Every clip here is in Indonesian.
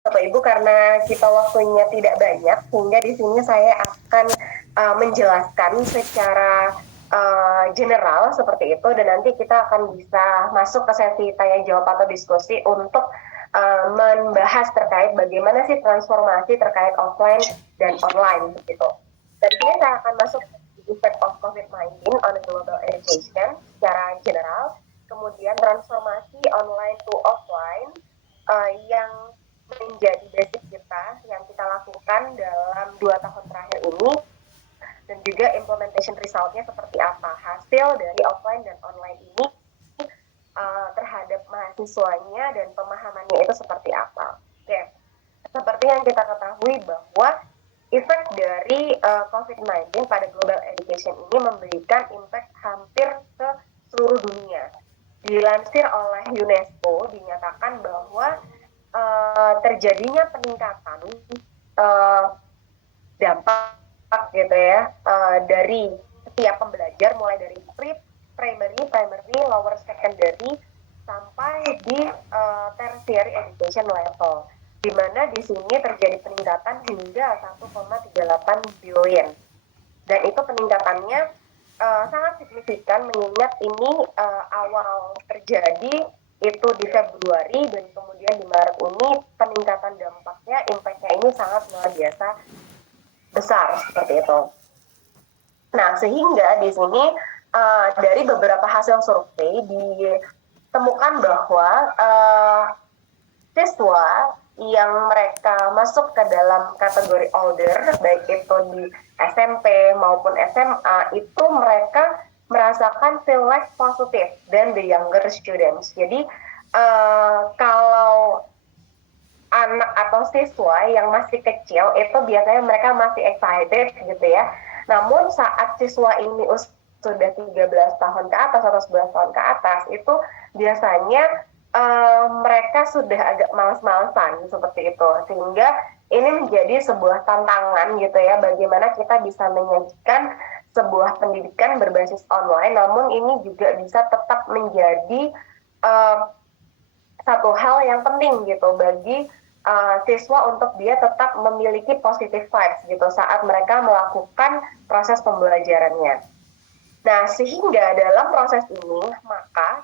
Bapak Ibu, karena kita waktunya tidak banyak, sehingga di sini saya akan menjelaskan secara general seperti itu, dan nanti kita akan bisa masuk ke sesi tanya jawab atau diskusi untuk membahas terkait bagaimana sih transformasi terkait offline dan online begitu. Dan sini saya akan masuk ke effect of COVID-19 on global education secara general, kemudian transformasi online to offline yang menjadi basic kita yang kita lakukan dalam 2 tahun terakhir ini, dan juga implementation resultnya seperti apa, hasil dari offline dan online ini terhadap mahasiswanya dan pemahamannya itu seperti apa. Oke, seperti yang kita ketahui bahwa efek dari COVID-19 pada global education ini memberikan impact hampir ke seluruh dunia. Dilansir oleh UNESCO dinyatakan bahwa terjadinya peningkatan dampak gitu ya dari setiap pembelajar, mulai dari primary, lower secondary, sampai di tertiary education level, di mana di sini terjadi peningkatan hingga 1,38 billion, dan itu peningkatannya sangat signifikan mengingat ini awal terjadi itu di Februari, dan kemudian di Maret ini peningkatan dampaknya, impactnya ini sangat luar biasa besar seperti itu. Nah, sehingga di sini dari beberapa hasil survei ditemukan bahwa siswa yang mereka masuk ke dalam kategori older, baik itu di SMP maupun SMA, itu mereka merasakan feel like positive than the younger students. Jadi kalau anak atau siswa yang masih kecil itu biasanya mereka masih excited gitu ya. Namun saat siswa ini sudah 13 tahun ke atas atau 11 tahun ke atas, itu biasanya mereka sudah agak malas-malasan seperti itu. Sehingga ini menjadi sebuah tantangan gitu ya, bagaimana kita bisa menyajikan sebuah pendidikan berbasis online, namun ini juga bisa tetap menjadi satu hal yang penting gitu bagi siswa untuk dia tetap memiliki positive vibes gitu saat mereka melakukan proses pembelajarannya. Nah, sehingga dalam proses ini maka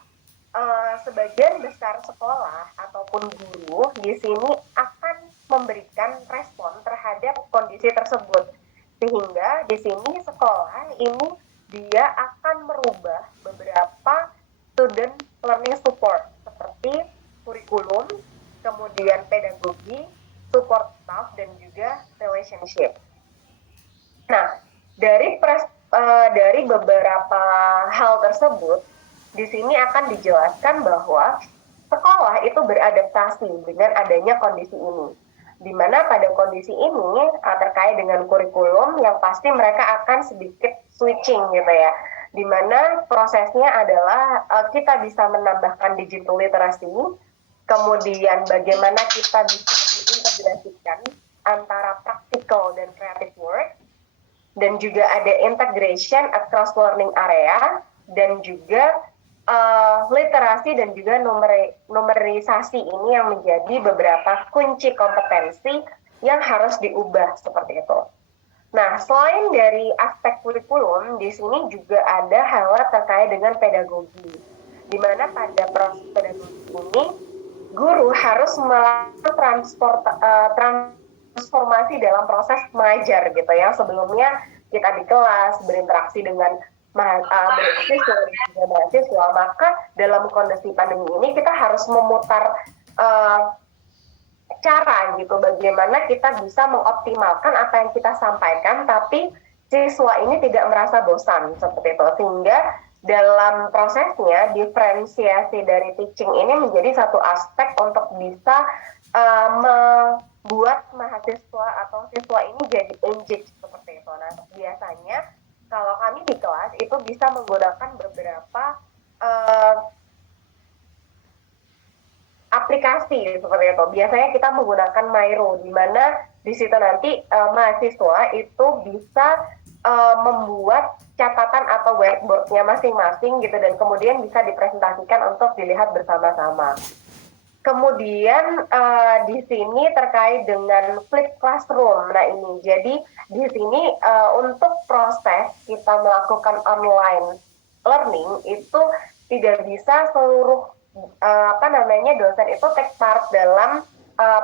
sebagian besar sekolah ataupun guru di sini akan memberikan respon terhadap kondisi tersebut. Sehingga di sini sekolah ini dia akan merubah beberapa student learning support seperti kurikulum, kemudian pedagogi, support staff, dan juga relationship. Nah, dari beberapa hal tersebut, di sini akan dijelaskan bahwa sekolah itu beradaptasi dengan adanya kondisi ini. Di mana pada kondisi ini terkait dengan kurikulum yang pasti mereka akan sedikit switching gitu ya. Di mana prosesnya adalah kita bisa menambahkan digital literacy, kemudian bagaimana kita bisa mengintegrasikan antara practical dan creative work, dan juga ada integration across learning area, dan juga literasi dan juga numerisasi ini yang menjadi beberapa kunci kompetensi yang harus diubah seperti itu. Nah, selain dari aspek kurikulum, di sini juga ada hal terkait dengan pedagogi, di mana pada proses pedagogi ini guru harus melakukan transformasi dalam proses mengajar gitu ya. Sebelumnya kita di kelas berinteraksi dengan mahasiswa, maka dalam kondisi pandemi ini kita harus memutar cara gitu bagaimana kita bisa mengoptimalkan apa yang kita sampaikan, tapi siswa ini tidak merasa bosan seperti itu. Sehingga dalam prosesnya diferensiasi dari teaching ini menjadi satu aspek untuk bisa membuat mahasiswa atau siswa ini jadi engaged seperti itu. Nah, biasanya kalau kami di kelas itu bisa menggunakan beberapa aplikasi seperti itu. Biasanya kita menggunakan Miro, di mana di situ nanti mahasiswa itu bisa membuat catatan atau whiteboard-nya masing-masing gitu, dan kemudian bisa dipresentasikan untuk dilihat bersama-sama. Kemudian di sini terkait dengan flip classroom. Nah ini, jadi di sini untuk proses kita melakukan online learning itu tidak bisa seluruh dosen itu take part dalam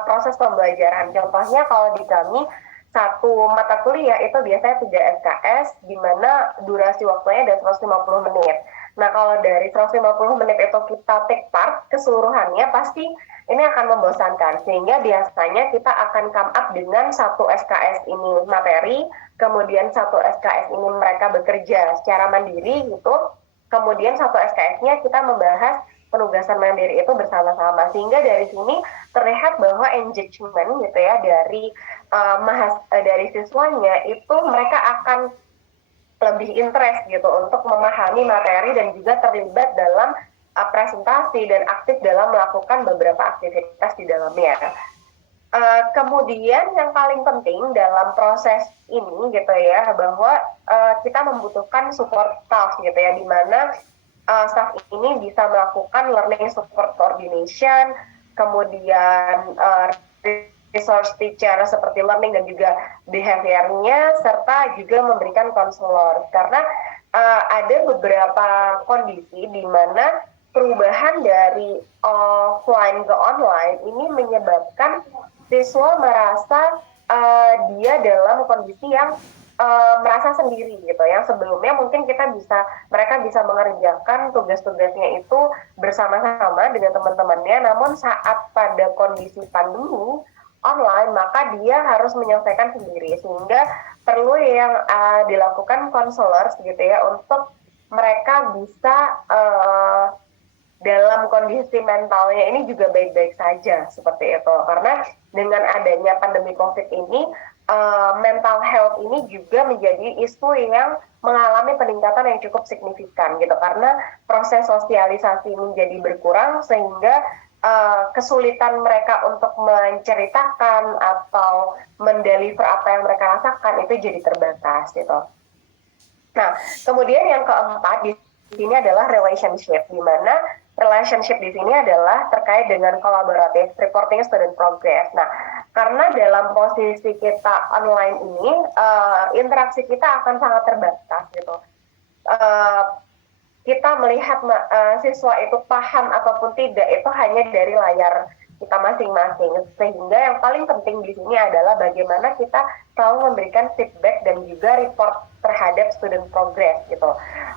proses pembelajaran. Contohnya kalau di kami satu mata kuliah itu biasanya 3 SKS, di mana durasi waktunya ada 150 menit. Nah, kalau dari 150 menit itu kita take part keseluruhannya, pasti ini akan membosankan. Sehingga biasanya kita akan come up dengan satu SKS ini materi, kemudian satu SKS ini mereka bekerja secara mandiri gitu, kemudian satu SKS-nya kita membahas penugasan mandiri itu bersama-sama. Sehingga dari sini terlihat bahwa engagement gitu ya dari siswanya itu mereka akan lebih interest gitu untuk memahami materi dan juga terlibat dalam presentasi dan aktif dalam melakukan beberapa aktivitas di dalamnya. Kemudian yang paling penting dalam proses ini gitu ya, bahwa kita membutuhkan support staff gitu ya, di mana staff ini bisa melakukan learning support coordination, kemudian resource teacher seperti learning dan juga behaviornya, serta juga memberikan konselor. Karena ada beberapa kondisi di mana perubahan dari offline ke online ini menyebabkan siswa merasa dia dalam kondisi yang merasa sendiri gitu. Yang sebelumnya mungkin mereka bisa mengerjakan tugas-tugasnya itu bersama-sama dengan teman-temannya, namun saat pada kondisi pandemi online maka dia harus menyelesaikan sendiri, sehingga perlu yang dilakukan konselor gitu ya untuk mereka bisa dalam kondisi mentalnya ini juga baik-baik saja seperti itu. Karena dengan adanya pandemi COVID ini, mental health ini juga menjadi isu yang mengalami peningkatan yang cukup signifikan gitu, karena proses sosialisasi menjadi berkurang sehingga kesulitan mereka untuk menceritakan atau mendeliver apa yang mereka rasakan itu jadi terbatas gitu. Nah, kemudian yang keempat di sini adalah relationship, di mana relationship di sini adalah terkait dengan kolaboratif reporting student progress. Nah, karena dalam posisi kita online ini, interaksi kita akan sangat terbatas gitu. Kita melihat siswa itu paham ataupun tidak itu hanya dari layar kita masing-masing. Sehingga yang paling penting di sini adalah bagaimana kita selalu memberikan feedback dan juga report terhadap student progress gitu.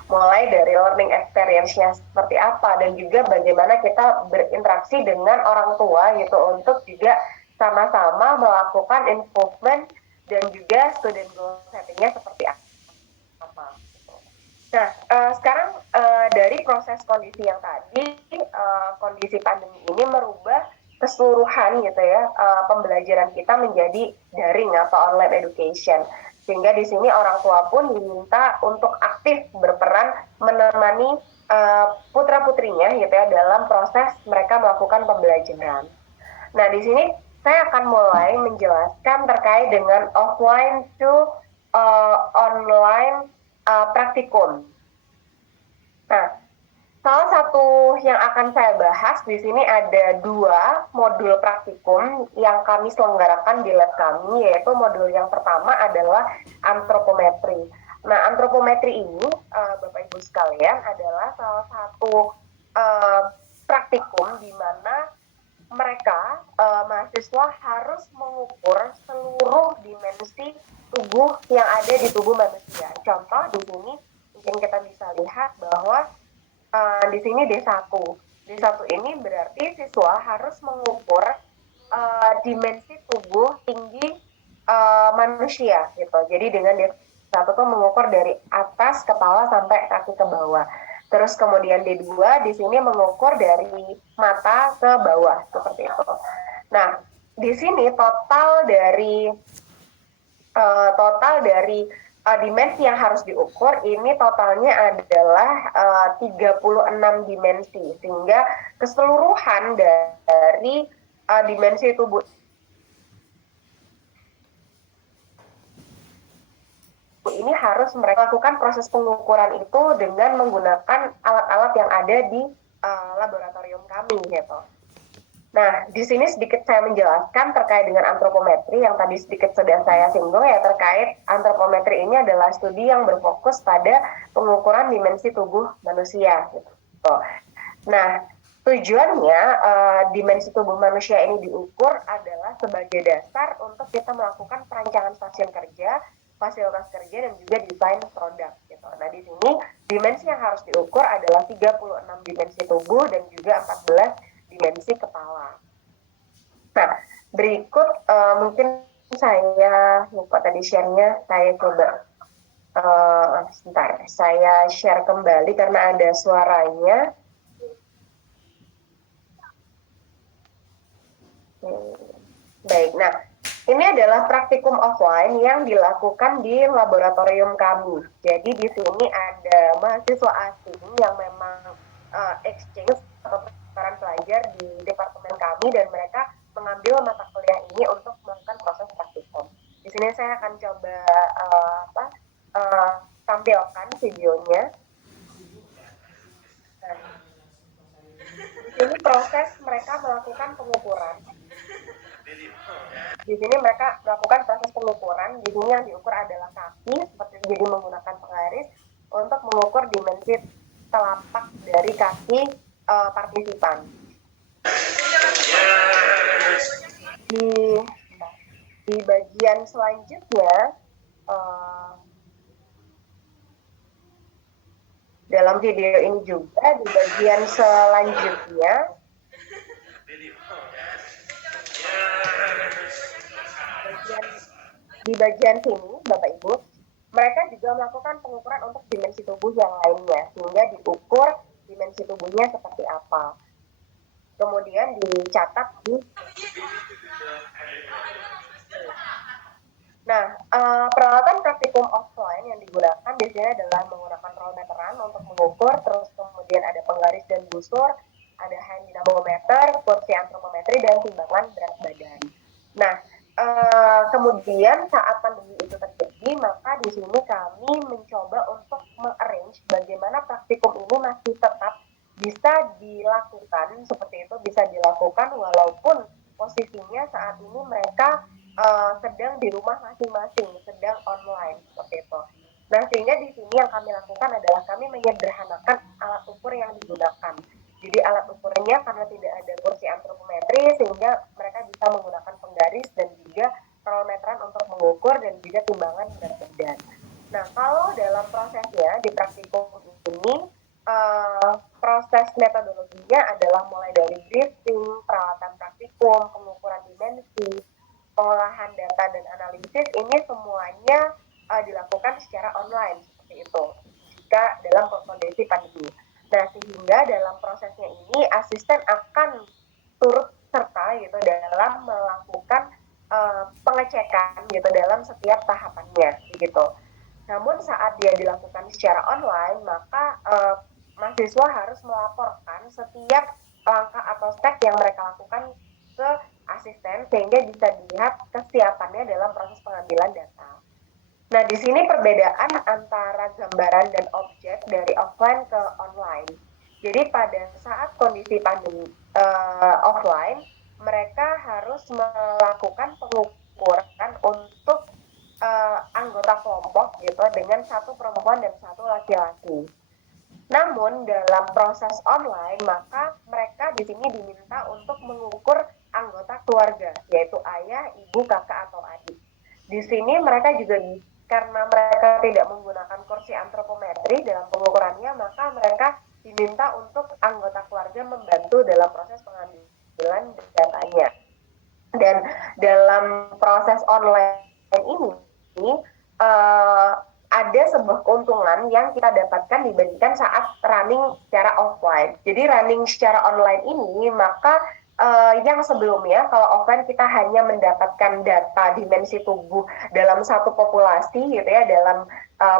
Mulai dari learning experience-nya seperti apa dan juga bagaimana kita berinteraksi dengan orang tua gitu untuk juga sama-sama melakukan improvement dan juga student goal setting-nya seperti apa. Nah, sekarang dari proses kondisi yang tadi, kondisi pandemi ini merubah keseluruhan gitu ya, pembelajaran kita menjadi daring atau online education. Sehingga di sini orang tua pun diminta untuk aktif berperan menemani putra-putrinya gitu ya dalam proses mereka melakukan pembelajaran. Nah, di sini saya akan mulai menjelaskan terkait dengan offline to online praktikum. Nah, salah satu yang akan saya bahas di sini ada 2 modul praktikum yang kami selenggarakan di lab kami, yaitu modul yang pertama adalah antropometri. Nah, antropometri ini, Bapak Ibu sekalian, adalah salah satu praktikum di mana mereka mahasiswa harus mengukur seluruh dimensi tubuh yang ada di tubuh manusia. Contoh di sini mungkin kita bisa lihat bahwa di sini D1. D1 ini berarti siswa harus mengukur dimensi tubuh tinggi manusia gitu. Jadi dengan D1 itu mengukur dari atas kepala sampai kaki ke bawah. Terus kemudian D2 di sini mengukur dari mata ke bawah seperti itu. Nah, di sini total dari dimensi yang harus diukur ini totalnya adalah 36 dimensi, sehingga keseluruhan dari dimensi tubuh ini harus mereka lakukan proses pengukuran itu dengan menggunakan alat-alat yang ada di laboratorium kami gitu. Nah, di sini sedikit saya menjelaskan terkait dengan antropometri yang tadi sedikit sudah saya singgung ya, terkait antropometri ini adalah studi yang berfokus pada pengukuran dimensi tubuh manusia. Gitu. Nah, tujuannya dimensi tubuh manusia ini diukur adalah sebagai dasar untuk kita melakukan perancangan stasiun kerja, fasilitas kerja, dan juga desain produk. Gitu. Nah, di sini dimensi yang harus diukur adalah 36 dimensi tubuh dan juga 14 dimensi kepala. Nah, berikut mungkin saya lupa tadi share-nya, saya coba sebentar, saya share kembali karena ada suaranya. Baik, nah ini adalah praktikum offline yang dilakukan di laboratorium kami. Jadi di sini ada mahasiswa asing yang memang exchange atau pertukaran pelajar di departemen kami dan mereka mengambil mata kuliah ini untuk melakukan proses praktikum. Di sini saya akan coba tampilkan videonya. Nah, di sini proses mereka melakukan pengukuran. Di sini mereka melakukan proses pengukuran. Di sini yang diukur adalah kaki, seperti jadi menggunakan penggaris untuk mengukur dimensi telapak dari kaki partisipan. Di bagian selanjutnya, dalam video ini juga di bagian selanjutnya, di bagian sini, Bapak Ibu, mereka juga melakukan pengukuran untuk dimensi tubuh yang lainnya, sehingga diukur dimensi tubuhnya seperti apa. Kemudian dicatat di. Nah, peralatan praktikum offline yang digunakan biasanya adalah menggunakan roll meteran untuk mengukur, terus kemudian ada penggaris dan busur, ada hand dynamometer, kursi antropometri, dan timbangan berat badan. Nah, kemudian saat pandemi itu terjadi, maka di sini kami mencoba untuk mengarrange bagaimana praktikum ini masih tetap bisa dilakukan, seperti itu bisa dilakukan walaupun posisinya saat ini mereka sedang di rumah masing-masing, sedang online, seperti itu. Nah, sehingga di sini yang kami lakukan adalah kami menyederhanakan alat ukur yang digunakan. Jadi alat ukurnya karena tidak ada kursi antropometri, sehingga mereka bisa menggunakan penggaris dan juga kronometran untuk mengukur dan juga timbangan berat badan. Nah, kalau dalam prosesnya di praktikum ini, proses metodologinya adalah mulai dari briefing, peralatan praktikum, pengukuran dimensi, pengolahan data dan analisis, ini semuanya dilakukan secara online seperti itu jika dalam kondisi pandemi. Nah, sehingga dalam prosesnya ini asisten akan turut serta gitu dalam melakukan pengecekan gitu dalam setiap tahapannya gitu. Namun saat dia dilakukan secara online, maka mahasiswa harus melaporkan setiap langkah atau step yang mereka lakukan ke asisten sehingga bisa dilihat kesiapannya dalam proses pengambilan data. Nah, di sini perbedaan antara gambaran dan objek dari offline ke online. Jadi pada saat kondisi pandemi offline, mereka harus melakukan pengukuran untuk anggota kelompok gitu dengan satu perempuan dan satu laki-laki. Namun dalam proses online maka mereka di sini diminta untuk mengukur anggota keluarga, yaitu ayah, ibu, kakak atau adik. Di sini mereka juga karena mereka tidak menggunakan kursi antropometri dalam pengukurannya, maka mereka diminta untuk anggota keluarga membantu dalam proses pengambilan datanya. Dan dalam proses online ini ada sebuah keuntungan yang kita dapatkan dibandingkan saat running secara offline. Jadi running secara online ini maka yang sebelumnya kalau offline kita hanya mendapatkan data dimensi tubuh dalam satu populasi gitu ya, dalam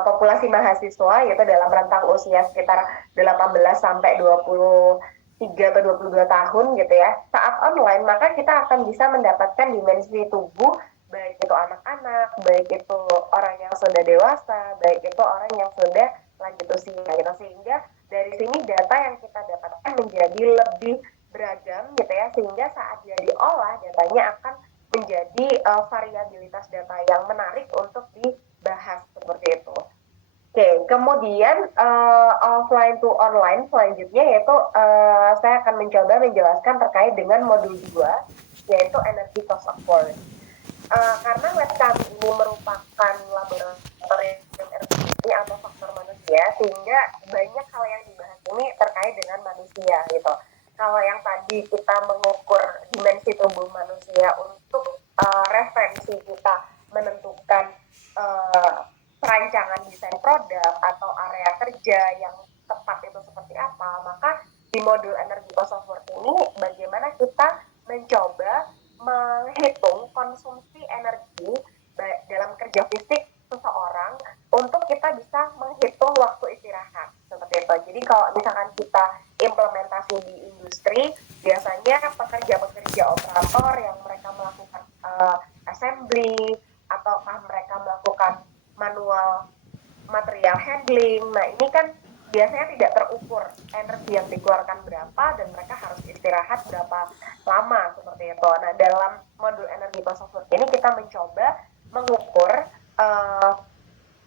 populasi mahasiswa yaitu dalam rentang usia sekitar 18 sampai 23 atau 22 tahun gitu ya. Saat online maka kita akan bisa mendapatkan dimensi tubuh baik itu anak-anak, baik itu orang yang sudah dewasa, baik itu orang yang sudah lanjut usia gitu. Sehingga dari sini data yang kita dapatkan menjadi lebih beragam gitu ya, sehingga saat dia diolah datanya akan menjadi variabilitas data yang menarik untuk dibahas seperti itu. Oke, kemudian offline to online selanjutnya yaitu saya akan mencoba menjelaskan terkait dengan modul 2 yaitu energy cost of work. Karena lab kami ini merupakan laboratorium energi atau faktor manusia, sehingga banyak hal yang dibahas ini terkait dengan manusia gitu. Kalau yang tadi kita mengukur dimensi tubuh manusia untuk referensi kita menentukan perancangan desain produk atau area kerja yang tepat itu seperti apa, maka di modul energy cost of work ini bagaimana kita mencoba menghitung konsumsi energi dalam kerja fisik seseorang untuk kita bisa menghitung waktu istirahat seperti itu. Jadi kalau misalkan kita implementasi di industri, biasanya pekerja-pekerja operator yang mereka melakukan assembly ataukah mereka melakukan manual material handling. Nah, ini kan biasanya tidak terukur energi yang dikeluarkan berapa dan mereka harus istirahat berapa lama seperti itu. Nah, dalam modul energi cost of work ini kita mencoba mengukur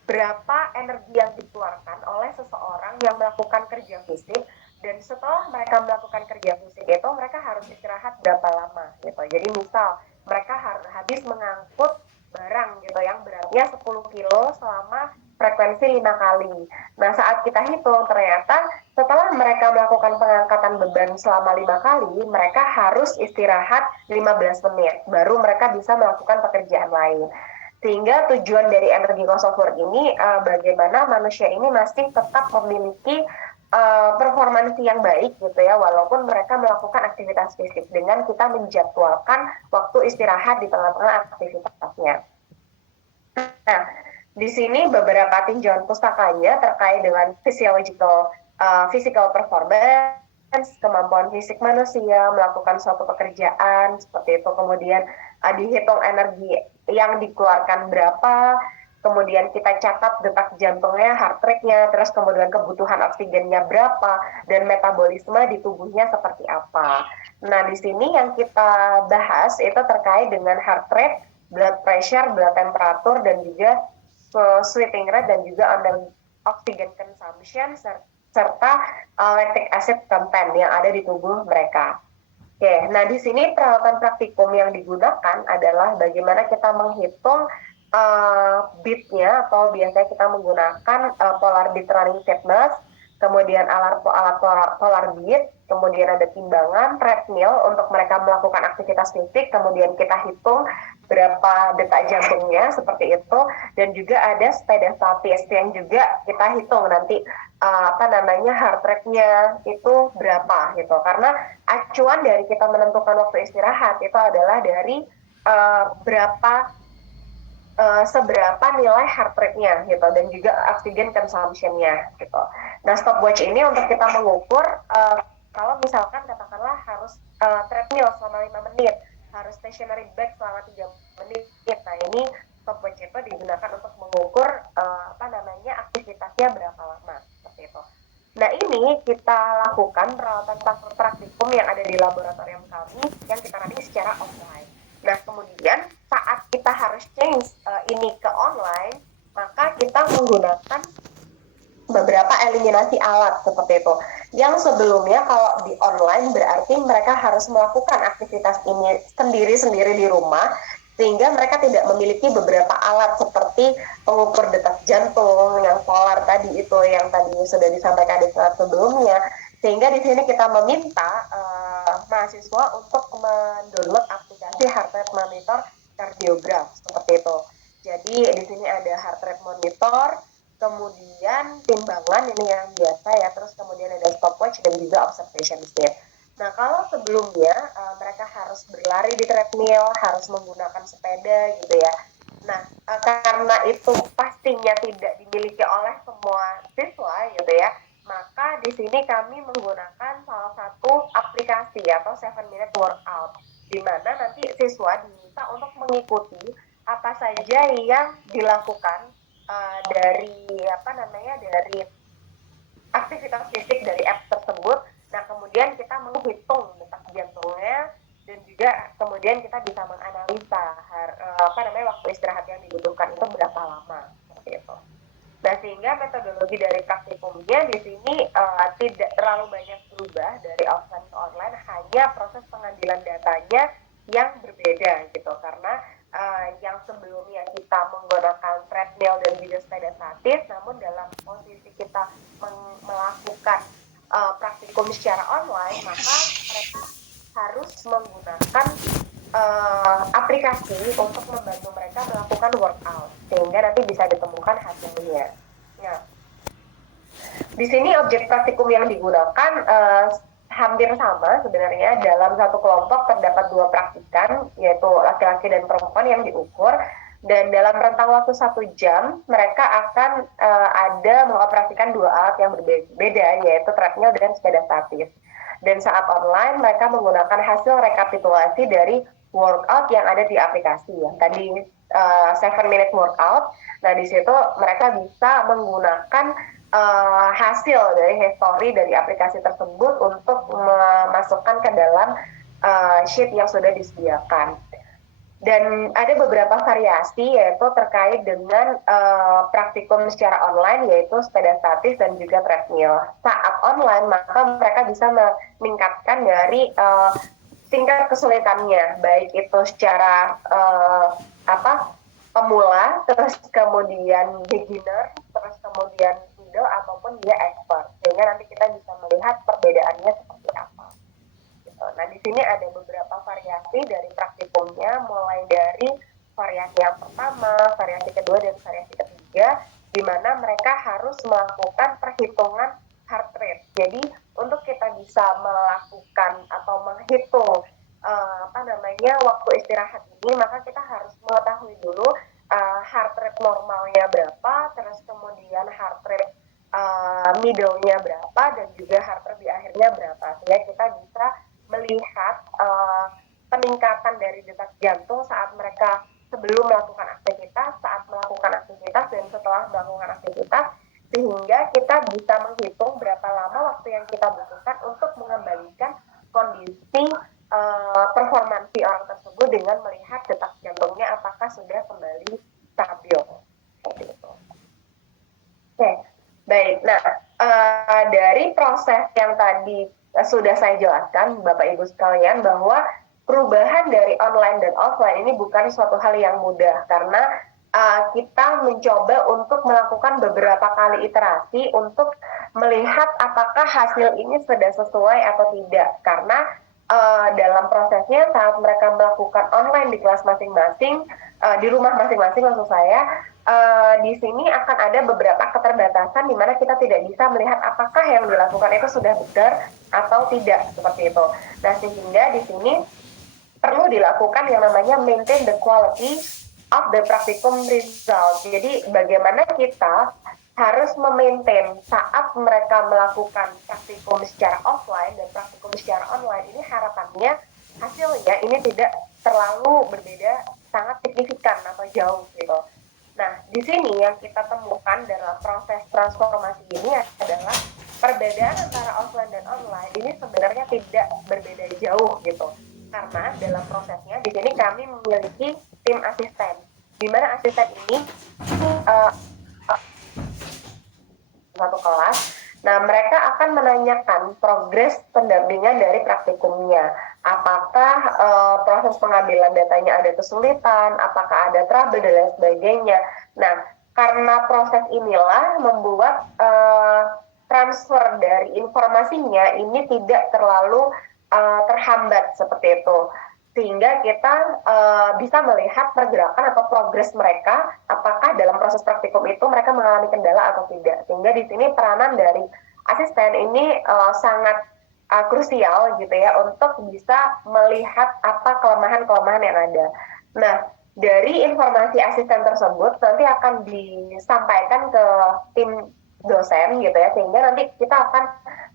berapa energi yang dikeluarkan oleh seseorang yang melakukan kerja fisik, dan setelah mereka melakukan kerja fisik itu mereka harus istirahat berapa lama gitu. Jadi misal mereka habis mengangkut barang gitu yang beratnya 10 kilo selama frekuensi 5 kali. Nah, saat kita hitung ternyata setelah mereka melakukan pengangkatan beban selama 5 kali, mereka harus istirahat 15 menit baru mereka bisa melakukan pekerjaan lain. Sehingga tujuan dari energi cost of work ini bagaimana manusia ini masih tetap memiliki performansi yang baik gitu ya, walaupun mereka melakukan aktivitas fisik dengan kita menjadwalkan waktu istirahat di tengah-tengah aktivitasnya. Nah, di sini beberapa tinjauan pustakanya terkait dengan physical performance, kemampuan fisik manusia melakukan suatu pekerjaan seperti itu, kemudian dihitung energi yang dikeluarkan berapa, kemudian kita catat detak jantungnya, heart rate-nya, terus kemudian kebutuhan oksigennya berapa, dan metabolisme di tubuhnya seperti apa. Nah, di sini yang kita bahas itu terkait dengan heart rate, blood pressure, blood temperature, dan juga sweating rate, dan juga under oxygen consumption, serta lactic acid content yang ada di tubuh mereka. Oke, nah di sini peralatan praktikum yang digunakan adalah bagaimana kita menghitung beat-nya, atau biasanya kita menggunakan polar beat running fitness, kemudian alat polar beat, kemudian ada timbangan treadmill untuk mereka melakukan aktivitas fisik, kemudian kita hitung berapa detak jantungnya seperti itu, dan juga ada sepeda statis yang juga kita hitung nanti heart rate-nya itu berapa gitu, karena acuan dari kita menentukan waktu istirahat itu adalah dari seberapa nilai heart rate-nya gitu, dan juga oxygen consumption-nya gitu. Nah, stopwatch ini untuk kita mengukur kalau misalkan katakanlah harus treadmill selama 5 menit, harus stationary bike selama 3 menit. Nah, ini stopwatch itu digunakan untuk mengukur aktivitasnya berapa lama seperti itu. Nah, ini kita lakukan peralatan praktikum yang ada di laboratorium kami yang kita running secara offline. Nah, kemudian saat kita harus change ini ke online, maka kita menggunakan beberapa eliminasi alat seperti itu. Yang sebelumnya kalau di online berarti mereka harus melakukan aktivitas ini sendiri-sendiri di rumah, sehingga mereka tidak memiliki beberapa alat seperti pengukur detak jantung yang polar tadi itu yang tadi sudah disampaikan di slide sebelumnya. Sehingga di sini kita meminta mahasiswa untuk mendownload aplikasi heart rate monitor kardiogram seperti itu. Jadi di sini ada heart rate monitor, kemudian timbangan ini yang biasa ya, terus kemudian ada stopwatch dan juga observation stick. Nah, kalau sebelumnya mereka harus berlari di treadmill, harus menggunakan sepeda gitu ya. Nah, karena itu pastinya tidak dimiliki oleh semua siswa gitu ya, maka di sini kami menggunakan salah satu aplikasi atau 7-minute workout, di mana nanti siswa diminta untuk mengikuti apa saja yang dilakukan dari aktivitas fisik dari app tersebut. Nah, kemudian kita menghitung detak jantungnya, dan juga kemudian kita bisa menganalisa waktu istirahat yang dibutuhkan itu berapa lama seperti itu. Nah, sehingga metodologi dari praktikumnya di sini tidak terlalu banyak berubah dari offline ke online, hanya proses pengambilan datanya yang berbeda gitu. Karena yang sebelumnya kita menggunakan treadmill dan juga sepeda statis, namun dalam posisi kita melakukan praktikum secara online, maka mereka harus menggunakan aplikasi untuk membantu mereka melakukan workout sehingga nanti bisa ditemukan hasilnya. Nah, di sini objek praktikum yang digunakan hampir sama sebenarnya. Dalam satu kelompok terdapat 2 praktikan, yaitu laki-laki dan perempuan yang diukur, dan dalam rentang waktu 1 jam mereka akan ada mengoperasikan 2 alat yang berbeda, yaitu treadmill dan sepeda statis. Dan saat online mereka menggunakan hasil rekapitulasi dari workout yang ada di aplikasi ya. Tadi 7-minute workout. Nah, di situ mereka bisa menggunakan hasil dari history dari aplikasi tersebut untuk memasukkan ke dalam sheet yang sudah disediakan. Dan ada beberapa variasi yaitu terkait dengan praktikum secara online, yaitu sepeda statis dan juga treadmill. Saat online maka mereka bisa meningkatkan dari tingkat kesulitannya, baik itu secara pemula, terus kemudian beginner, terus kemudian middle ataupun dia expert, sehingga nanti kita bisa melihat perbedaannya seperti apa. Nah, di sini ada beberapa variasi dari praktikumnya, mulai dari variasi yang pertama, variasi kedua, dan variasi ketiga, di mana mereka harus melakukan perhitungan heart rate. Jadi, untuk kita bisa melakukan atau menghitung waktu istirahat ini, maka kita harus mengetahui dulu heart rate normalnya berapa, terus kemudian heart rate middle-nya berapa, dan juga heart rate di akhirnya berapa, sehingga kita bisa melihat peningkatan dari detak jantung saat mereka sebelum melakukan aktivitas, saat melakukan aktivitas, dan setelah melakukan aktivitas, sehingga kita bisa menghitung berapa lama waktu yang kita butuhkan untuk mengembalikan kondisi performansi orang tersebut dengan melihat detak jantungnya apakah sudah kembali stabil. Seperti itu. Oke, baik. Nah, dari proses yang tadi sudah saya jelaskan, Bapak Ibu sekalian, bahwa perubahan dari online dan offline ini bukan suatu hal yang mudah, karena kita mencoba untuk melakukan beberapa kali iterasi untuk melihat apakah hasil ini sudah sesuai atau tidak. Karena dalam prosesnya saat mereka melakukan online di kelas masing-masing, di rumah masing-masing maksud saya, di sini akan ada beberapa keterbatasan di mana kita tidak bisa melihat apakah yang dilakukan itu sudah benar atau tidak, seperti itu. Nah, sehingga di sini perlu dilakukan yang namanya maintain the quality of the practicum result. Jadi bagaimana kita harus memaintain saat mereka melakukan praktikum secara offline dan praktikum secara online, ini harapannya hasilnya ini tidak terlalu berbeda, sangat signifikan atau jauh gitu. Nah, di sini yang kita temukan dalam proses transformasi ini adalah perbedaan antara offline dan online ini sebenarnya tidak berbeda jauh gitu. Karena dalam prosesnya di sini kami memiliki tim asisten, di mana asisten ini satu kelas. Nah, mereka akan menanyakan progres pendampingan dari praktikumnya. Apakah proses pengambilan datanya ada kesulitan, apakah ada trouble, dan lain sebagainya. Nah, karena proses inilah membuat transfer dari informasinya ini tidak terlalu terhambat seperti itu. Sehingga kita bisa melihat pergerakan atau progres mereka, apakah dalam proses praktikum itu mereka mengalami kendala atau tidak. Sehingga di sini peranan dari asisten ini sangat krusial gitu ya, untuk bisa melihat apa kelemahan-kelemahan yang ada. Nah, dari informasi asisten tersebut nanti akan disampaikan ke tim dosen gitu ya, sehingga nanti kita akan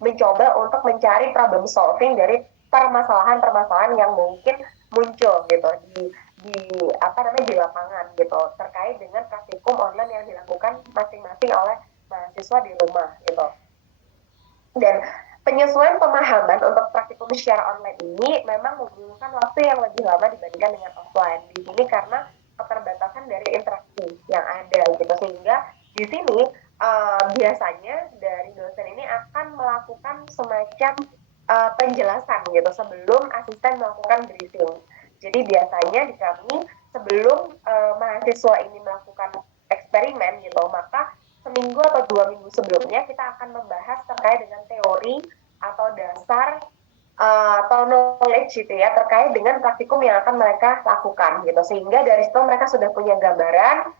mencoba untuk mencari problem solving dari permasalahan-permasalahan yang mungkin muncul gitu di lapangan gitu, terkait dengan praktikum online yang dilakukan masing-masing oleh mahasiswa di rumah gitu. Dan penyesuaian pemahaman untuk praktikum secara online ini memang membutuhkan waktu yang lebih lama dibandingkan dengan offline. Di sini karena keterbatasan dari interaksi yang ada gitu, sehingga di sini biasanya dari dosen ini akan melakukan semacam penjelasan gitu sebelum asisten melakukan briefing. Jadi biasanya di kami sebelum mahasiswa ini melakukan eksperimen gitu, maka seminggu atau 2 minggu sebelumnya kita akan membahas terkait dengan teori atau dasar atau knowledge gitu ya terkait dengan praktikum yang akan mereka lakukan gitu, sehingga dari situ mereka sudah punya gambaran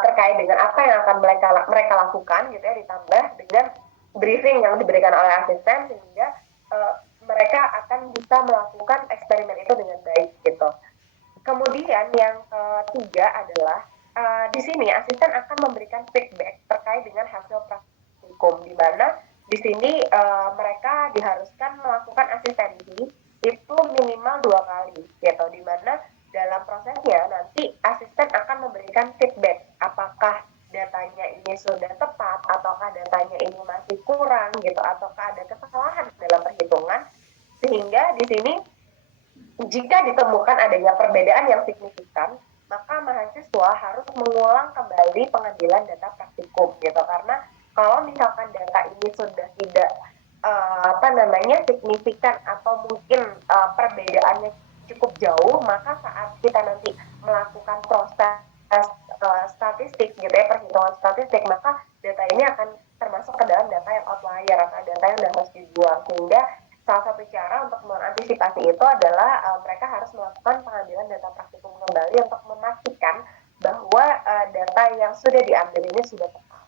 terkait dengan apa yang akan mereka lakukan gitu ya, ditambah dengan briefing yang diberikan oleh asisten, sehingga mereka akan bisa melakukan eksperimen itu dengan baik gitu. Kemudian yang ketiga adalah di sini asisten akan memberikan feedback terkait dengan hasil praktikum, di mana di sini mereka diharuskan melakukan asistensi itu minimal 2 kali gitu, di mana dalam prosesnya nanti asisten akan memberikan feedback apakah datanya ini sudah tepat ataukah datanya ini masih kurang gitu, ataukah ada kesalahan dalam perhitungan, sehingga di sini jika ditemukan adanya perbedaan yang signifikan, maka mahasiswa harus mengulang kembali pengambilan data praktikum gitu. Karena kalau misalkan data ini sudah tidak signifikan atau mungkin perbedaannya cukup jauh, maka saat kita nanti melakukan proses statistik gitu ya, perhitungan statistik, maka data ini akan termasuk ke dalam data yang outlier atau data yang harus dibuang. Sehingga salah satu cara untuk mengantisipasi itu adalah mereka harus melakukan pengambilan data praktikum kembali untuk memastikan bahwa data yang sudah diambil ini sudah tepat.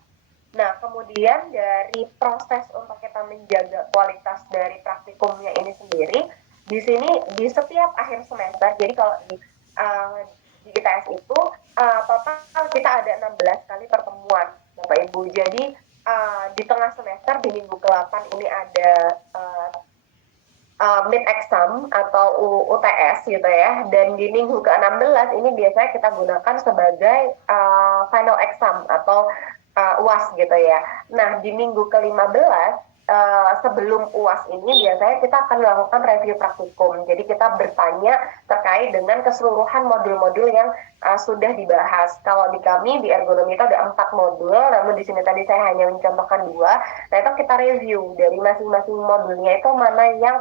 Nah, kemudian dari proses untuk kita menjaga kualitas dari praktikumnya ini sendiri, di sini di setiap akhir semester, jadi kalau di ITS itu total kita ada 16 kali pertemuan, Bapak Ibu. Jadi di tengah semester di minggu ke-8 ini ada mid exam atau UTS gitu ya, dan di minggu ke-16 ini biasanya kita gunakan sebagai final exam atau UAS gitu ya. Nah, di minggu ke-15 sebelum UAS ini biasanya kita akan melakukan review praktikum. Jadi kita bertanya terkait dengan keseluruhan modul-modul yang sudah dibahas. Kalau di kami di ergonomi itu ada 4 modul, namun di sini tadi saya hanya mencontohkan 2. Nah, itu kita review dari masing-masing modulnya itu mana yang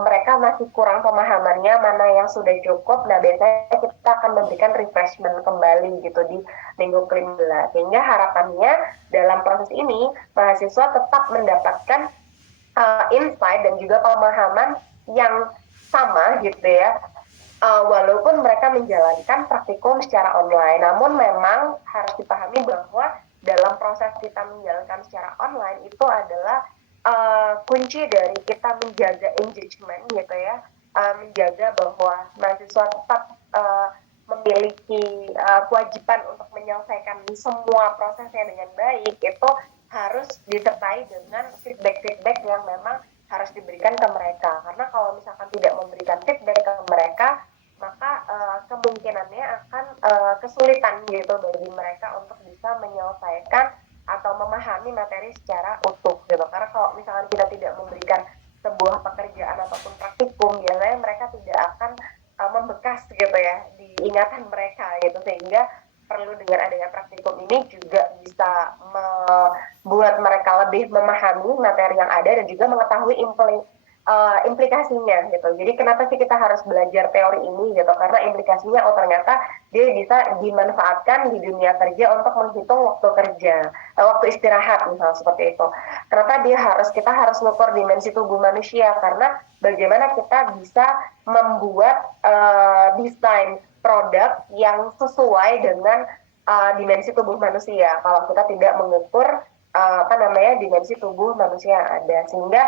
mereka masih kurang pemahamannya, mana yang sudah cukup. Nah, biasanya kita akan memberikan refreshment kembali gitu di minggu ke-15. Sehingga harapannya dalam proses ini mahasiswa tetap mendapatkan insight dan juga pemahaman yang sama gitu ya, walaupun mereka menjalankan praktikum secara online. Namun memang harus dipahami bahwa dalam proses kita menjalankan secara online itu adalah kunci dari kita menjaga engagement gitu ya, menjaga bahwa mahasiswa tetap memiliki kewajiban untuk menyelesaikan semua prosesnya dengan baik, itu harus disertai dengan feedback-feedback yang memang harus diberikan ke mereka. Karena kalau misalkan tidak memberikan feedback ke mereka, maka kemungkinannya akan kesulitan gitu bagi mereka untuk bisa menyelesaikan atau memahami materi secara utuh gitu. Karena kalau misalkan kita tidak memberikan sebuah pekerjaan ataupun praktikum, biasanya mereka tidak akan membekas gitu ya di ingatan mereka gitu, sehingga perlu dengan adanya praktikum ini juga bisa membuat mereka lebih memahami materi yang ada dan juga mengetahui implikasinya gitu. Jadi kenapa sih kita harus belajar teori ini gitu? Karena implikasinya ternyata dia bisa dimanfaatkan di dunia kerja untuk menghitung waktu kerja, waktu istirahat misalnya seperti itu. Kenapa kita harus mengukur dimensi tubuh manusia? Karena bagaimana kita bisa membuat desain produk yang sesuai dengan dimensi tubuh manusia kalau kita tidak mengukur dimensi tubuh manusia yang ada. Sehingga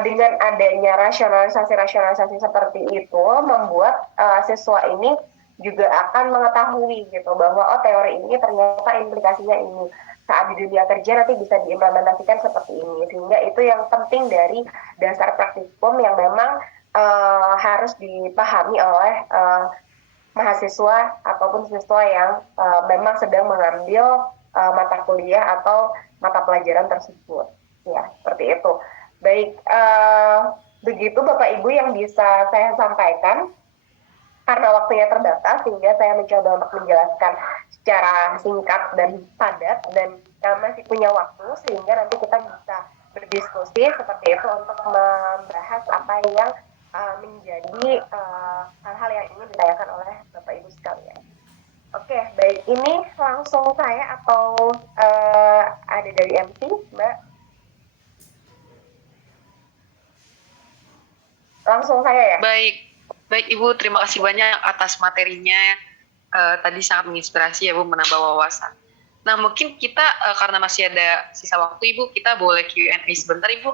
dengan adanya rasionalisasi seperti itu membuat siswa ini juga akan mengetahui gitu bahwa teori ini ternyata implikasinya ini saat di dunia kerja nanti bisa diimplementasikan seperti ini. Sehingga itu yang penting dari dasar praktikum yang memang harus dipahami oleh mahasiswa ataupun siswa yang memang sedang mengambil mata kuliah atau mata pelajaran tersebut ya, seperti itu. Baik, begitu Bapak Ibu yang bisa saya sampaikan. Karena waktunya terbatas, sehingga saya mencoba untuk menjelaskan secara singkat dan padat, dan masih punya waktu, sehingga nanti kita bisa berdiskusi seperti itu untuk membahas apa yang menjadi hal-hal yang ingin ditanyakan oleh Bapak Ibu sekalian. Oke, baik. Ini langsung saya atau ada dari MC, Mbak? Langsung saya ya? Baik Ibu, terima kasih banyak atas materinya. Tadi sangat menginspirasi ya Bu, menambah wawasan. Nah mungkin kita karena masih ada sisa waktu Ibu, kita boleh Q&A sebentar Ibu?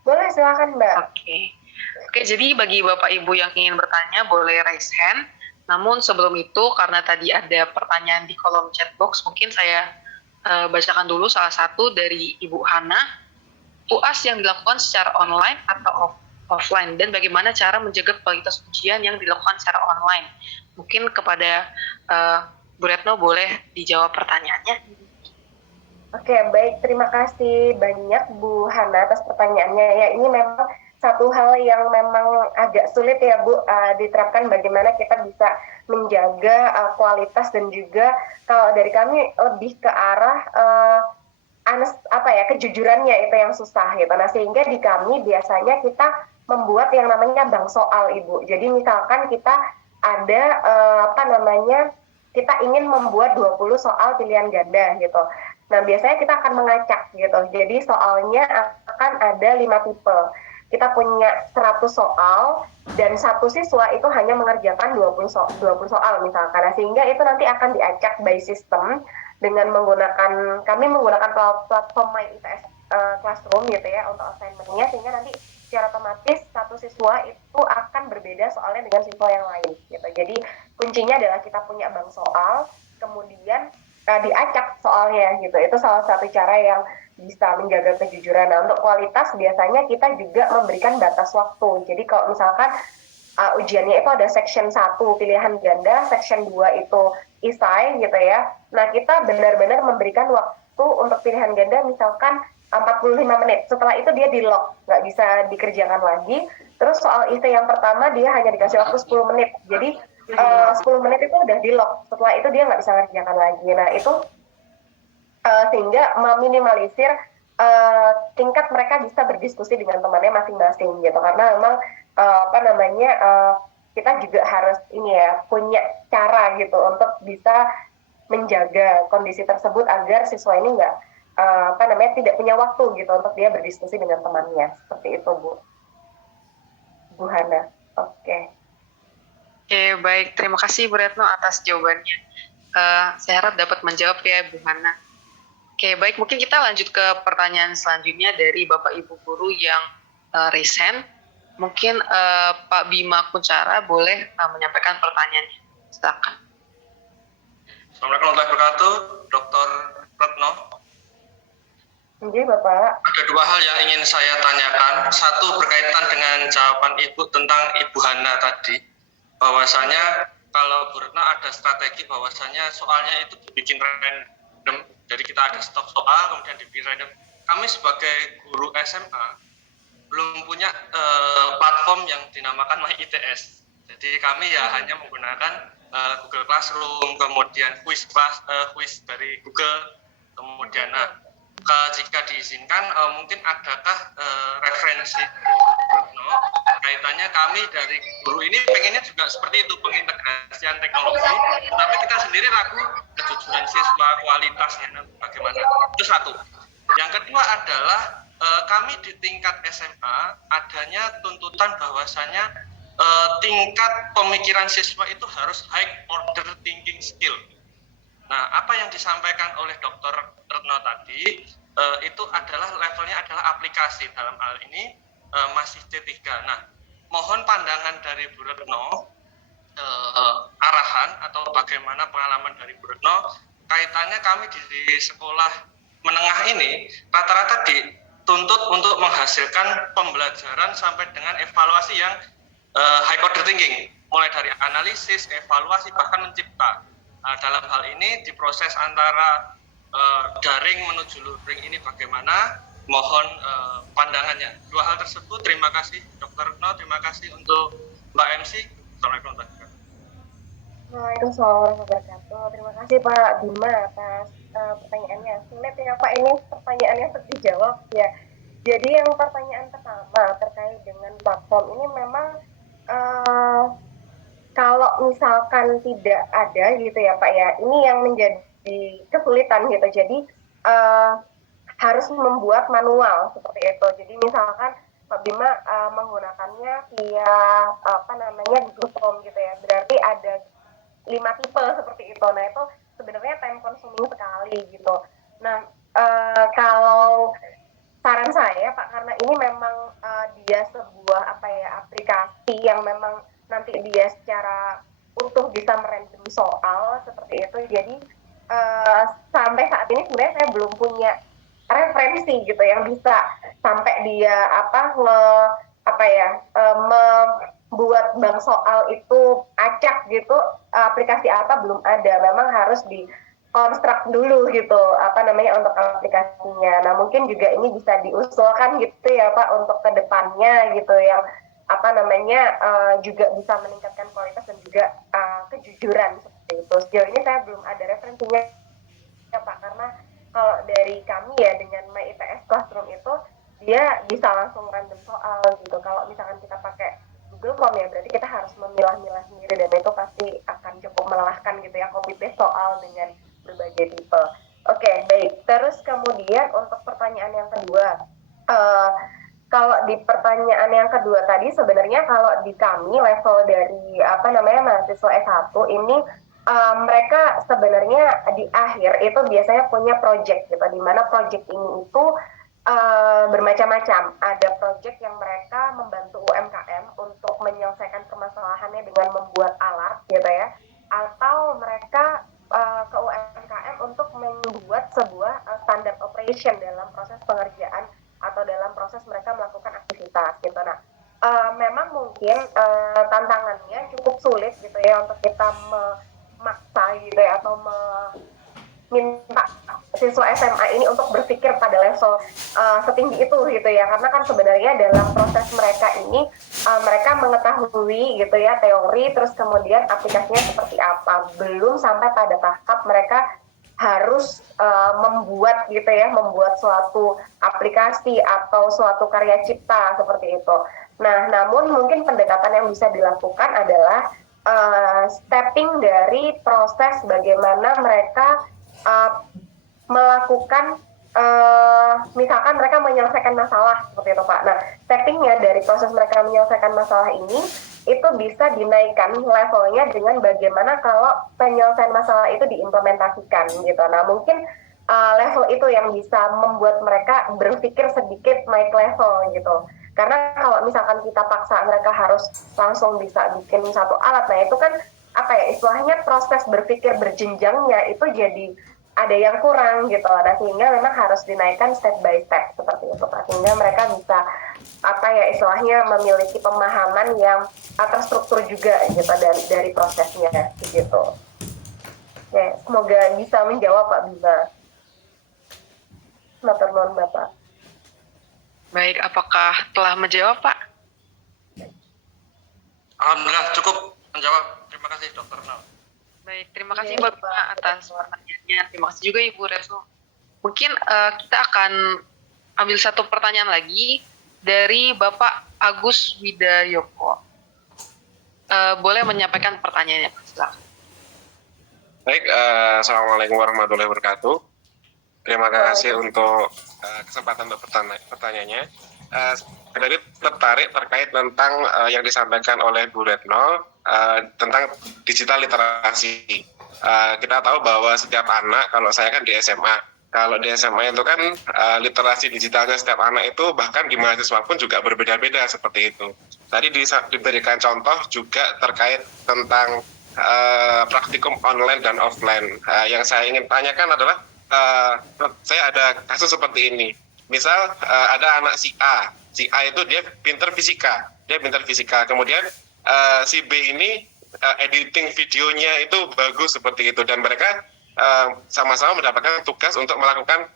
Boleh, silakan Mbak. Oke, jadi bagi Bapak Ibu yang ingin bertanya boleh raise hand. Namun sebelum itu, karena tadi ada pertanyaan di kolom chat box, mungkin saya bacakan dulu salah satu dari Ibu Hana. UAS yang dilakukan secara online atau offline, dan bagaimana cara menjaga kualitas ujian yang dilakukan secara online. Mungkin kepada Bu Retno boleh dijawab pertanyaannya. Oke, baik. Terima kasih banyak Bu Hana atas pertanyaannya. Ya, ini memang satu hal yang memang agak sulit ya Bu, diterapkan bagaimana kita bisa menjaga kualitas, dan juga kalau dari kami lebih ke arah kejujurannya itu yang susah gitu. Nah, sehingga di kami biasanya kita membuat yang namanya bank soal Ibu. Jadi misalkan kita ada kita ingin membuat 20 soal pilihan ganda gitu. Nah, biasanya kita akan mengacak gitu. Jadi soalnya akan ada 5 tipe. Kita punya 100 soal dan satu siswa itu hanya mengerjakan 20 soal misalkan. Nah, sehingga itu nanti akan diacak by system dengan kami menggunakan platform My ITS Classroom gitu ya untuk assignment-nya, sehingga nanti secara otomatis satu siswa itu akan berbeda soalnya dengan siswa yang lain gitu. Jadi kuncinya adalah kita punya bank soal, kemudian diacak soalnya gitu. Itu salah satu cara yang bisa menjaga kejujuran. Nah, untuk kualitas biasanya kita juga memberikan batas waktu. Jadi kalau misalkan ujiannya itu ada section 1 pilihan ganda, section 2 itu isai gitu ya. Nah, kita benar-benar memberikan waktu untuk pilihan ganda misalkan 45 menit. Setelah itu dia di lock, nggak bisa dikerjakan lagi. Terus soal isai yang pertama dia hanya dikasih waktu 10 menit. Jadi 10 menit itu udah di lock. Setelah itu dia nggak bisa kerjakan lagi. Nah, itu sehingga meminimalisir tingkat mereka bisa berdiskusi dengan temannya masing-masing gitu. Karena memang kita juga harus punya cara gitu untuk bisa menjaga kondisi tersebut agar siswa ini nggak tidak punya waktu gitu untuk dia berdiskusi dengan temannya. Seperti itu Bu Hana. Oke, baik. Terima kasih Bu Retno atas jawabannya. Saya harap dapat menjawab ya Bu Hana. Baik, mungkin kita lanjut ke pertanyaan selanjutnya dari Bapak Ibu Guru yang raise hand. Mungkin Pak Bima Kuncara boleh menyampaikan pertanyaannya. Silakan. Assalamualaikum warahmatullahi wabarakatuh, Dr. Retno. Oke, Bapak. Ada dua hal yang ingin saya tanyakan. Satu berkaitan dengan jawaban Ibu tentang Ibu Hana tadi. Bahwasanya kalau Bu Retno ada strategi bahwasanya soalnya itu dibikin random. Jadi kita ada stok soal, kemudian dibikin random. Kami sebagai guru SMA belum punya platform yang dinamakan My ITS. Jadi kami ya hanya menggunakan Google Classroom, kemudian quiz dari Google, kemudian jika diizinkan mungkin adakah referensi kaitannya kami dari guru ini pengennya juga seperti itu, pengintegrasian teknologi, tapi kita sendiri ragu kejujuran siswa, kualitasnya bagaimana. Itu satu. Yang kedua adalah kami di tingkat SMA adanya tuntutan bahwasanya tingkat pemikiran siswa itu harus high order thinking skill. Nah, apa yang disampaikan oleh Dr. Retno tadi itu adalah levelnya adalah aplikasi, dalam hal ini masih C3. Nah, mohon pandangan dari Bu Retno, arahan atau bagaimana pengalaman dari Bu Retno kaitannya kami di sekolah menengah ini rata-rata dituntut untuk menghasilkan pembelajaran sampai dengan evaluasi yang high order thinking, mulai dari analisis, evaluasi, bahkan mencipta. Dalam hal ini diproses antara daring menuju luring ini bagaimana. mohon pandangannya. Dua hal tersebut, terima kasih Dr. Retno, terima kasih untuk Mbak MC. Assalamualaikum warahmatullahi wabarakatuh. Waalaikumsalam warahmatullahi wabarakatuh. Terima kasih Pak Bima atas pertanyaannya. Sulit ya Pak, ini pertanyaannya untuk dijawab ya. Jadi yang pertanyaan pertama terkait dengan platform ini memang kalau misalkan tidak ada gitu ya Pak ya, ini yang menjadi kesulitan gitu. Jadi harus membuat manual seperti itu. Jadi misalkan Pak Bima menggunakannya via Google Form gitu ya. Berarti ada 5 tipe seperti itu. Nah itu sebenarnya time consuming sekali gitu. Nah kalau saran saya Pak, karena ini memang dia sebuah aplikasi yang memang nanti dia secara utuh bisa merandom soal seperti itu. Jadi sampai saat ini sebenarnya saya belum punya referensi gitu yang bisa sampai dia membuat bank soal itu acak gitu. Aplikasi apa belum ada, memang harus di konstruk dulu gitu untuk aplikasinya. Nah mungkin juga ini bisa diusulkan gitu ya Pak untuk kedepannya gitu, yang juga bisa meningkatkan kualitas dan juga kejujuran seperti itu. Sejauh ini saya belum ada referensinya ya Pak, karena kalau dari kami ya dengan My IPS Classroom itu dia bisa langsung random soal gitu. Kalau misalkan kita pakai Google Form ya berarti kita harus memilah-milah sendiri, dan itu pasti akan cukup melelahkan gitu ya, copy paste soal dengan berbagai tipe. Oke, baik. Terus kemudian untuk pertanyaan yang kedua, kalau di pertanyaan yang kedua tadi sebenarnya kalau di kami level dari mahasiswa S1 ini mereka sebenarnya di akhir itu biasanya punya project gitu, di mana project ini itu bermacam-macam. Ada project yang mereka membantu UMKM untuk menyelesaikan permasalahannya dengan membuat alat gitu ya, atau mereka ke UMKM untuk membuat sebuah standard operation dalam proses pengerjaan atau dalam proses mereka melakukan aktivitas gitu. Nah, memang mungkin tantangannya cukup sulit gitu ya untuk kita memaksa gitu ya, atau minta siswa SMA ini untuk berpikir pada level setinggi itu gitu ya, karena kan sebenarnya dalam proses mereka ini mereka mengetahui gitu ya teori, terus kemudian aplikasinya seperti apa, belum sampai pada tahap mereka harus membuat suatu aplikasi atau suatu karya cipta seperti itu. Nah, namun mungkin pendekatan yang bisa dilakukan adalah stepping dari proses bagaimana mereka melakukan misalkan mereka menyelesaikan masalah seperti itu Pak. Nah, steppingnya dari proses mereka menyelesaikan masalah ini itu bisa dinaikkan levelnya dengan bagaimana kalau penyelesaian masalah itu diimplementasikan gitu. Nah, mungkin level itu yang bisa membuat mereka berpikir sedikit naik level gitu. Karena kalau misalkan kita paksa mereka harus langsung bisa bikin satu alat, nah itu kan istilahnya proses berpikir berjenjangnya itu jadi ada yang kurang gitu. Nah, sehingga memang harus dinaikkan step by step seperti itu Pak, sehingga mereka bisa istilahnya memiliki pemahaman yang terstruktur juga gitu dari prosesnya gitu. Oke, semoga bisa menjawab Pak Bima. Matur nuwun Bapak. Baik, apakah telah menjawab Pak? Alhamdulillah cukup menjawab. Terima kasih Dr. Retno. Baik, terima kasih Bapak atas pertanyaannya. Terima kasih juga Ibu Retno. Mungkin kita akan ambil satu pertanyaan lagi dari Bapak Agus Widayoko. Boleh menyampaikan pertanyaannya, Pak? Silakan. Baik, Assalamualaikum warahmatullahi wabarakatuh. Terima kasih untuk kesempatan untuk pertanyaannya. Jadi tertarik terkait tentang yang disampaikan oleh Bu Retno tentang digital literasi. Kita tahu bahwa setiap anak, kalau saya kan di SMA, kalau di SMA itu kan literasi digitalnya setiap anak itu bahkan di mahasiswa pun juga berbeda-beda seperti itu. Tadi diberikan contoh juga terkait tentang praktikum online dan offline. Yang saya ingin tanyakan adalah saya ada kasus seperti ini. Misal ada anak si A itu dia pinter fisika, kemudian si B ini editing videonya itu bagus seperti itu, dan mereka sama-sama mendapatkan tugas untuk melakukan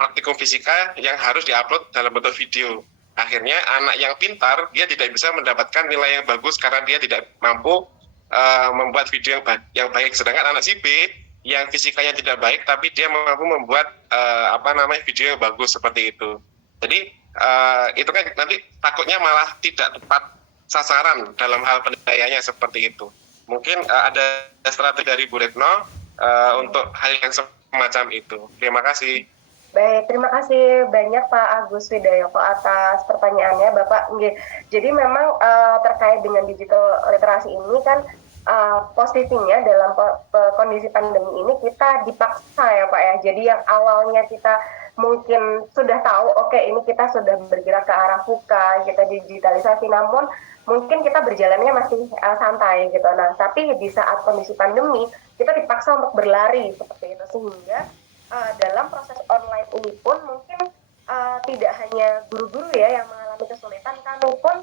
praktikum fisika yang harus diupload dalam bentuk video. Akhirnya anak yang pintar dia tidak bisa mendapatkan nilai yang bagus karena dia tidak mampu membuat video yang baik. Sedangkan anak si B yang fisikanya tidak baik tapi dia mampu membuat video yang bagus seperti itu. Jadi itu kan nanti takutnya malah tidak tepat sasaran dalam hal penilaiannya seperti itu. Mungkin ada strategi dari Bu Retno untuk hal yang semacam itu. Terima kasih. Baik, terima kasih banyak Pak Agus Widayoko atas pertanyaannya Bapak. Jadi memang terkait dengan digital literasi ini kan posisinya dalam kondisi pandemi ini kita dipaksa ya Pak ya. Jadi yang awalnya kita mungkin sudah tahu, oke, ini kita sudah bergerak ke arah VUCA, kita digitalisasi, namun mungkin kita berjalannya masih santai gitu. Nah, tapi di saat kondisi pandemi, kita dipaksa untuk berlari seperti itu. Sehingga dalam proses online ini pun mungkin tidak hanya guru-guru ya yang mengalami kesulitan, kami pun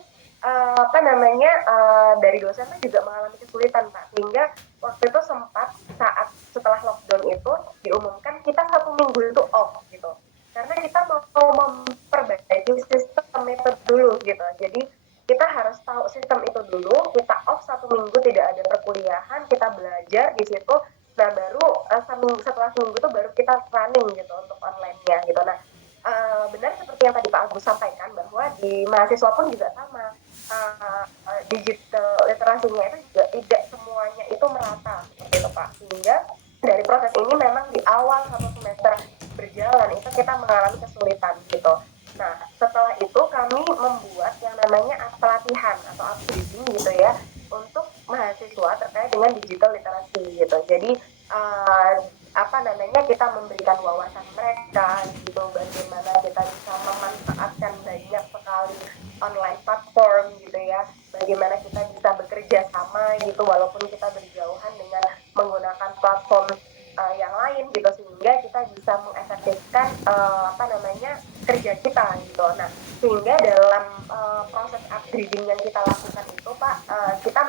dari dosen juga mengalami kesulitan Pak. Sehingga waktu itu sempat saat setelah lockdown itu diumumkan kita 1 minggu itu off gitu. Karena kita mau memperbaiki sistem itu dulu gitu. Jadi kita harus tahu sistem itu dulu, kita off 1 minggu tidak ada perkuliahan, kita belajar di situ, nah baru setelah seminggu itu baru kita running gitu untuk online-nya gitu. Nah benar seperti yang tadi Pak Agus sampaikan bahwa di mahasiswa pun juga sama, digital literasinya itu juga tidak semuanya itu merata seperti itu Pak. Sehingga dari proses ini memang di awal 1 semester berjalan itu kita mengalami kesulitan gitu. Nah, setelah itu kami membuat yang namanya pelatihan atau upgrading gitu ya untuk mahasiswa terkait dengan digital literasi gitu. Jadi kita memberikan wawasan mereka gitu, bagaimana kita bisa memanfaatkan banyak sekali online platform gitu ya, bagaimana kita bisa bekerja sama gitu walaupun kita berjauhan dengan menggunakan platform yang lain gitu, sehingga kita bisa mengefektifkan kerja kita gitu. Nah, sehingga dalam proses upgrading yang kita lakukan itu Pak, kita